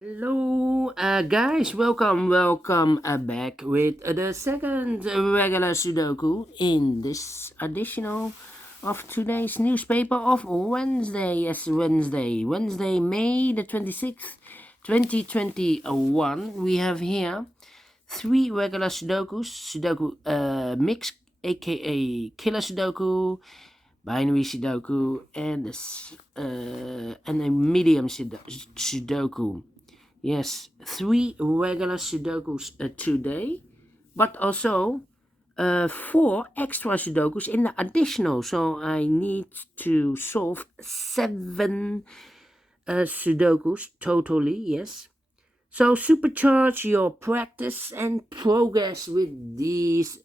Hello, guys. Welcome back with the second regular Sudoku in this edition of today's newspaper of Wednesday. Yes, Wednesday, May the 26th, 2021. We have here three regular Sudokus: Sudoku Mix, aka Killer Sudoku, Binary Sudoku, and a Medium Sudoku. Yes, three regular Sudokus today, but also four extra Sudokus in the additional. So I need to solve seven Sudokus totally, yes. So supercharge your practice and progress with these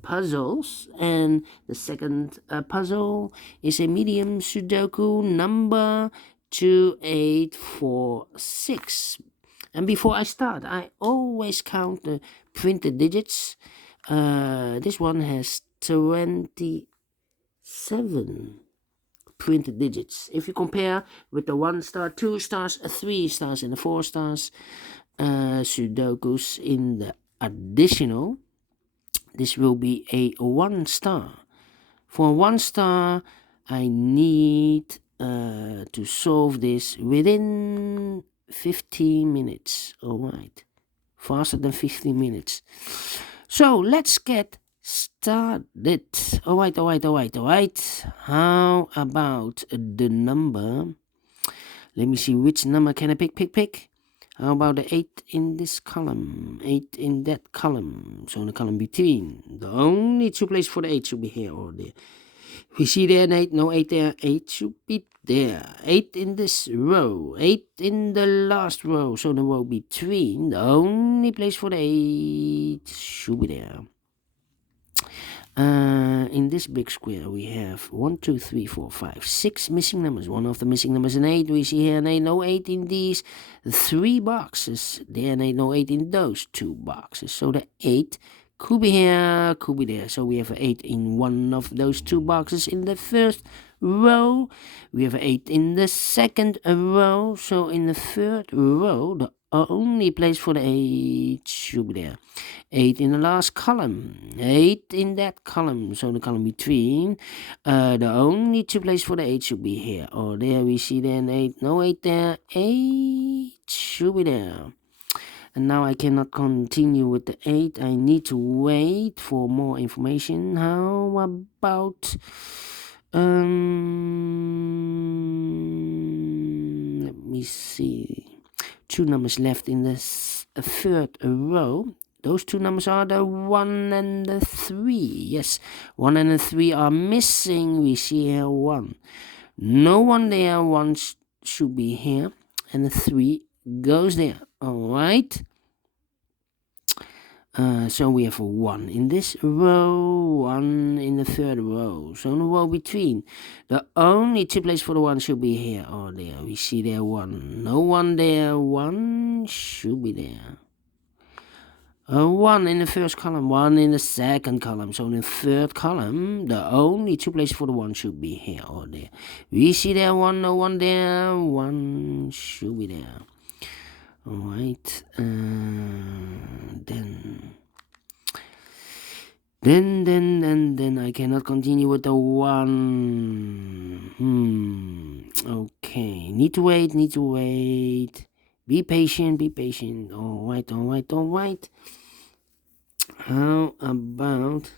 puzzles. And the second puzzle is a medium Sudoku number 2846. And before I start, I always count the printed digits. This one has 27 printed digits. If you compare with the 1 star, 2 stars, 3 stars, and the 4 stars Sudokus in the additional, this will be a 1 star. For 1 star, I need to solve this within 15 minutes. Alright, faster than 15 minutes. So let's get started. Alright. How about the number? Let me see, which number can I pick? How about the 8 in this column? 8 in that column. So in the column between. The only two places for the 8 should be here or there. We see there an 8, no 8 there. 8 should be there. 8 in this row. 8 in the last row. So the row between. The only place for the 8 should be there. In this big square we have 1, 2, 3, 4, 5, 6 missing numbers. One of the missing numbers is an 8. We see here an 8, no 8 in these 3 boxes. There an 8, no 8 in those 2 boxes. So the 8 could be here, could be there. So we have an 8 in one of those 2 boxes in the first row. We have an 8 in the second row. So in the third row, the only place for the 8 should be there. 8 in the last column. 8 in that column. So the column between. The only two places for the 8 should be here. Or there we see there an 8. No 8 there. 8 should be there. And now I cannot continue with the 8. I need to wait for more information. How about let me see. 2 numbers left in the third row. Those 2 numbers are the 1 and the 3. Yes, 1 and the 3 are missing. We see here 1. No 1 there. 1 should be here. And the 3 goes there. Alright. So we have a 1 in this row, 1 in the third row. So in the row between, the only two places for the 1 should be here or there. We see there 1. No 1 there. 1 should be there. 1 in the first column, 1 in the second column. So in the third column, the only two places for the 1 should be here or there. We see there 1, no 1 there. 1 should be there. Alright, then I cannot continue with the 1. Okay, need to wait. Be patient. Alright. How about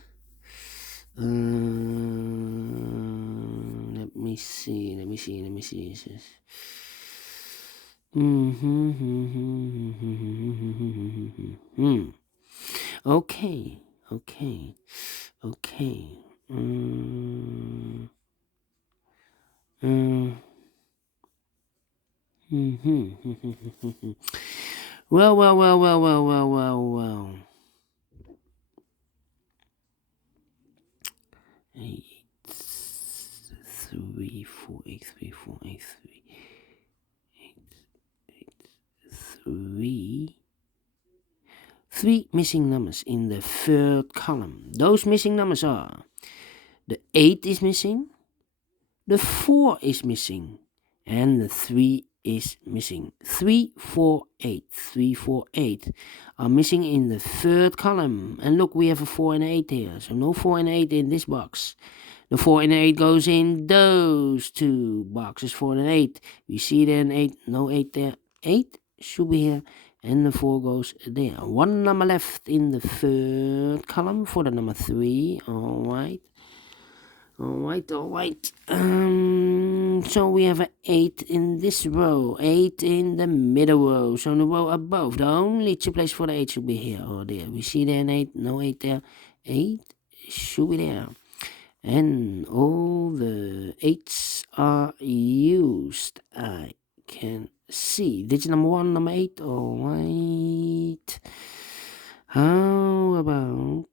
let me see. Okay. Well. 8, 3, 4, 8, 3, 4, 8, 3, 3. 3 missing numbers in the third column. Those missing numbers are the 8 is missing, the 4 is missing, and the 3 is missing. 3, 4, 8. 3, 4, 8 are missing in the third column. And look, we have a 4 and 8 here. So no 4 and 8 in this box. The 4 and 8 goes in those two boxes, 4 and 8. We see there an 8, no 8 there. 8 should be here. And the 4 goes there. One number left in the third column for the number 3. Alright. Alright. So we have an 8 in this row. 8 in the middle row. So in the row above. The only two places for the 8 should be here or there. We see there an 8. No 8 there. 8 should be there. And all the 8s are used. I can see. Digit number 1, number 8. Alright. How about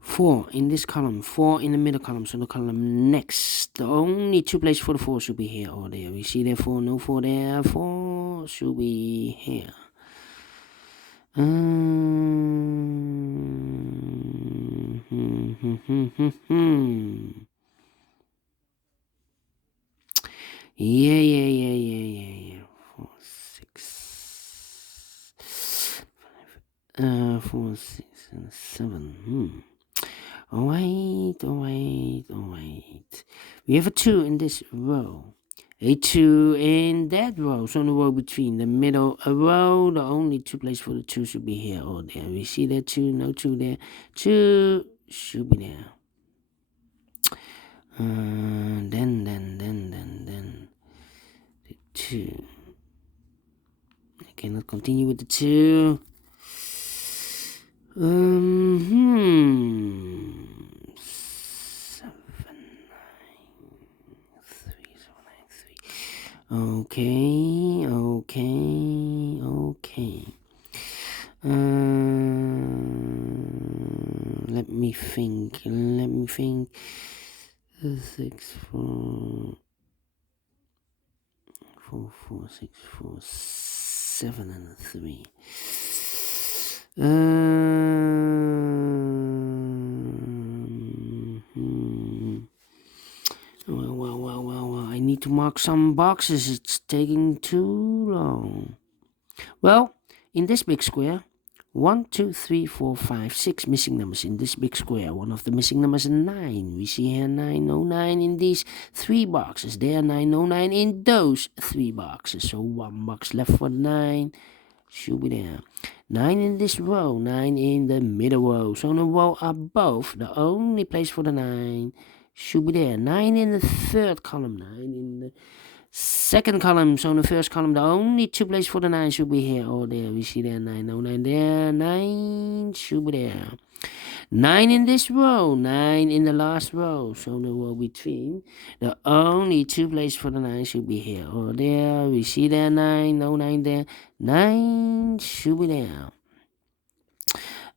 4 in this column, 4 in the middle column, so the column next. The only two places for the 4 should be here or there. We see there 4, no 4 there. 4 should be here. Yeah. 4, 6, 5, 4, 6, and 7. Alright. We have a 2 in this row. A 2 in that row. So in the row between the middle row, the only two places for the 2 should be here or there. We see there 2, no 2 there. 2 should be there. Then the 2. I cannot continue with the 2. 7, 9, 3, 7, 9, 3. Okay. Let me think. 6, 4, 4, 6, 4, 7, and 3. Well, I need to mark some boxes. It's taking too long. Well, in this big square, 1, 2, 3, 4, 5, 6 missing numbers in this big square. One of the missing numbers is 9. We see here 9, no 9 in these 3 boxes. There 9, no 9 in those 3 boxes. So 1 box left for the 9. Should be there. 9 in this row, 9 in the middle row. So in the row above, the only place for the 9 should be there. 9 in the third column, 9 in the second column. So in the first column, the only two places for the 9 should be here or there. We see there 9, no 9 there. 9 should be there. 9 in this row, 9 in the last row. So in the row between, the only two places for the 9 should be here or there. We see there 9, no 9 there. 9 should be there.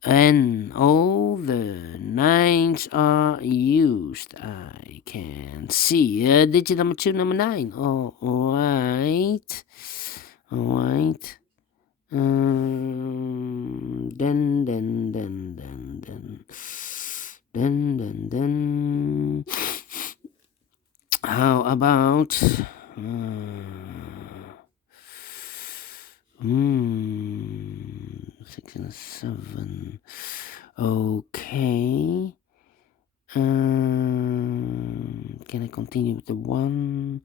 And all the 9s are used. I can see digit number 2, number 9. Alright. Then. How about 6 and 7? Okay. Can I continue with the 1?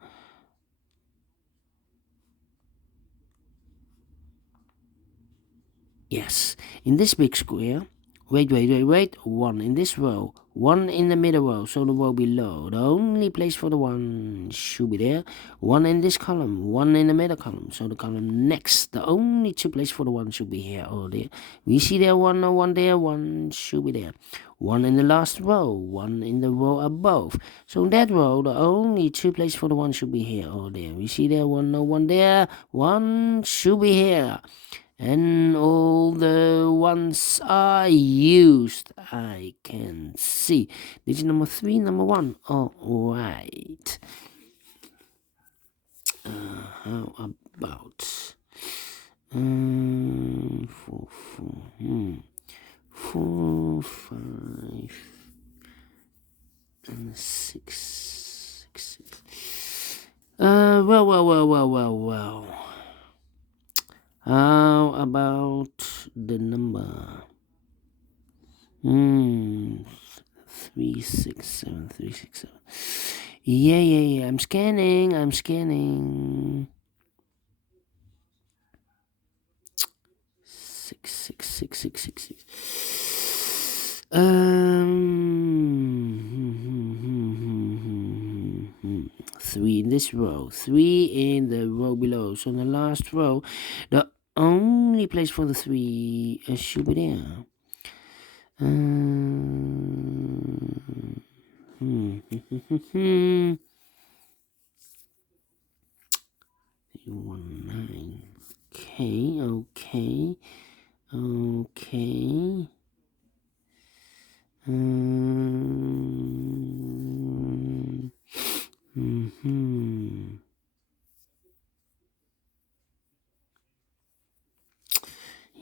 Yes, in this big square, wait, 1 in this row, 1 in the middle row, so the row below, the only place for the 1 should be there. 1 in this column, 1 in the middle column, so the column next, the only two places for the 1 should be here or there. We see there 1, no 1 there, 1 should be there. 1 in the last row, 1 in the row above. So in that row, the only two places for the 1 should be here or there. We see there 1, no 1 there, 1 should be here. And all the 1s are used. I can see. Digit number 3, number 1. Alright. How about 4, 4? 4, 5, and 6, 6, 6. Well. How about the number? 3, 6, 7, 3, 6, 7. Yeah. I'm scanning. 6, 6, 6, 6, 6, 6. 3 in this row, 3 in the row below. So in the last row, the only place for the 3 should be there. 1, 9. Okay.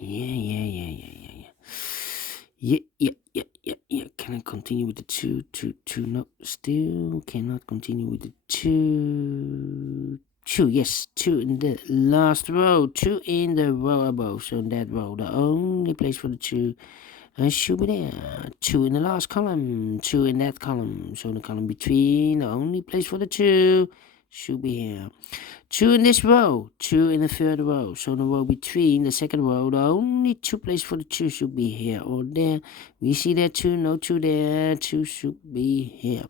Yeah. Can I continue with the 2? No, still cannot continue with the 2. 2, yes, 2 in the last row, 2 in the row above. So in that row, the only place for the 2 should be there. 2 in the last column, 2 in that column. So in the column between, the only place for the 2 should be here. 2 in this row, 2 in the third row. So in the row between the second row, the only 2 places for the 2 should be here or there. We see there 2, no 2 there, 2 should be here.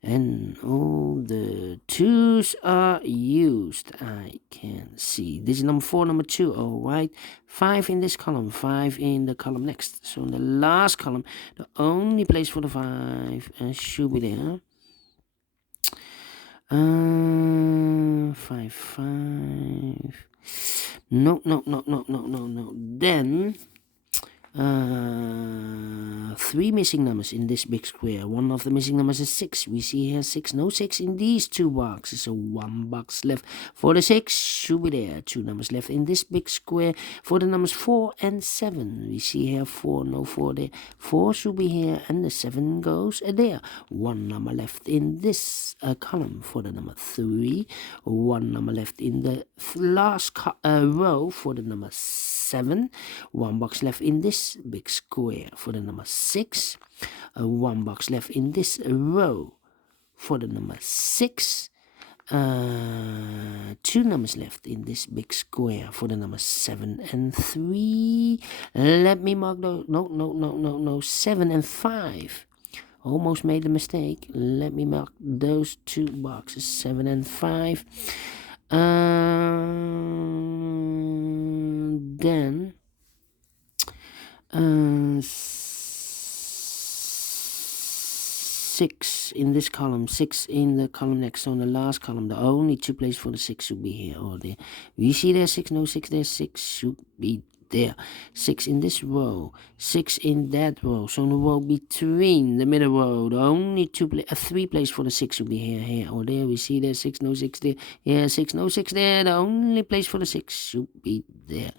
And all the 2s are used. I can see. This is number 4, number 2. All right. 5 in this column, 5 in the column next. So in the last column, the only place for the 5 should be there. 5, 5. No. Then 3 missing numbers in this big square. One of the missing numbers is 6. We see here 6. No 6 in these 2 boxes. So 1 box left for the 6 should be there. 2 numbers left in this big square for the numbers 4 and 7. We see here 4, no 4 there. 4 should be here and the 7 goes there. 1 number left in this column for the number 3. 1 number left in the last row for the number 7. 1 box left in this big square for the number 6. 1 box left in this row for the number 6. 2 numbers left in this big square for the number 7 and 3. Let me mark those. No. 7 and 5. Almost made a mistake. Let me mark those 2 boxes, 7 and 5. Then 6 in this column, 6 in the column next. So in the last column, the only 2 places for the 6 should be here or there. We see there 6, no 6 there, 6 should be there. 6 in this row, 6 in that row. So in the row between the middle row, the only 3 places for the 6 should be here or there. We see there 6, no 6 there. Yeah, 6, no 6 there. The only place for the 6 should be there.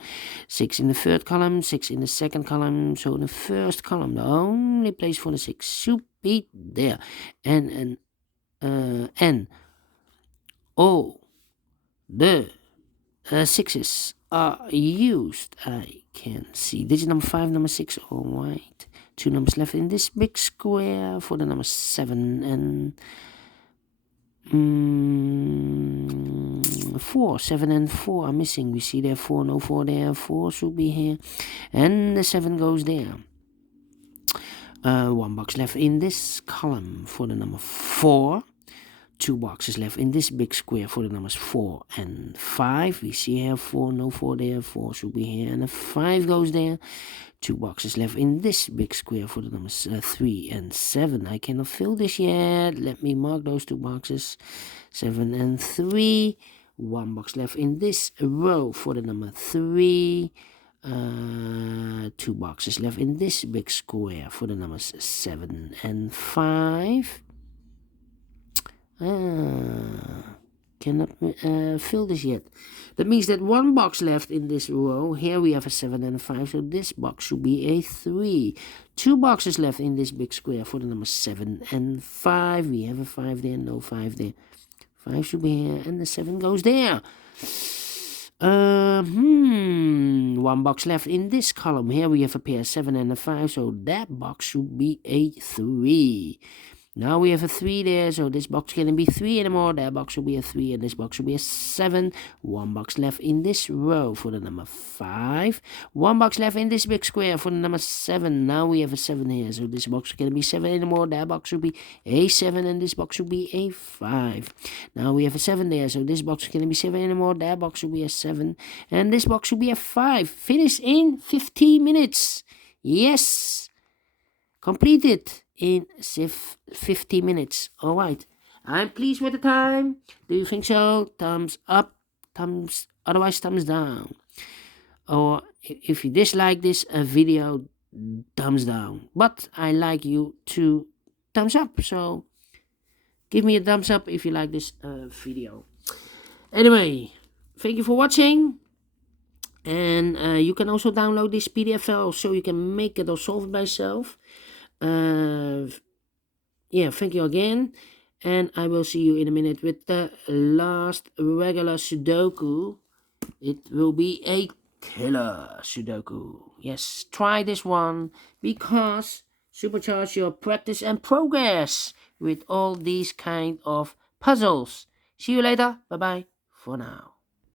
6 in the third column, 6 in the second column. So in the first column, the only place for the 6 should be there. And all the 6s are used. I can see. This is number 5, number 6. All right. 2 numbers left in this big square for the number 7 and 4. 7 and 4 are missing. We see there 4, no 4 there. 4 should be here. And the 7 goes there. 1 box left in this column for the number 4. 2 boxes left in this big square for the numbers 4 and 5. We see here 4, no 4 there. 4 should be here. And the 5 goes there. 2 boxes left in this big square for the numbers 3 and 7. I cannot fill this yet. Let me mark those 2 boxes. 7 and 3. 1 box left in this row for the number 3. 2 boxes left in this big square for the numbers 7 and 5. cannot fill this yet. That means that one box left in this row. Here we have a 7 and a 5, so this box should be a 3. 2 boxes left in this big square for the number 7 and 5. We have a 5 there, no 5 there. 5 should be here, and the 7 goes there. One box left in this column. Here we have a pair 7 and a 5, so that box should be a 3. Now we have a 3 there, so this box can't be 3 anymore. That box will be a 3, and this box will be a 7. One box left in this row for the number 5. One box left in this big square for the number 7. Now we have a 7 here, so this box can't be 7 anymore. That box will be a 7, and this box will be a 5. Now we have a 7 there, so this box can't be 7 anymore. That box will be a 7, and this box will be a 5. Finish in 15 minutes. Yes, completed in 50 minutes. All right, I'm pleased with the time. Do you think so? Thumbs up, otherwise thumbs down. Or if you dislike this video, thumbs down. But I like you to thumbs up, so give me a thumbs up if you like this video. Anyway, thank you for watching. And you can also download this PDF file so you can make it or solve it by yourself. Yeah, thank you again, and I will see you in a minute with the last regular Sudoku. It will be a killer Sudoku. Yes, try this one, because supercharge your practice and progress with all these kind of puzzles. See you later. Bye bye for now.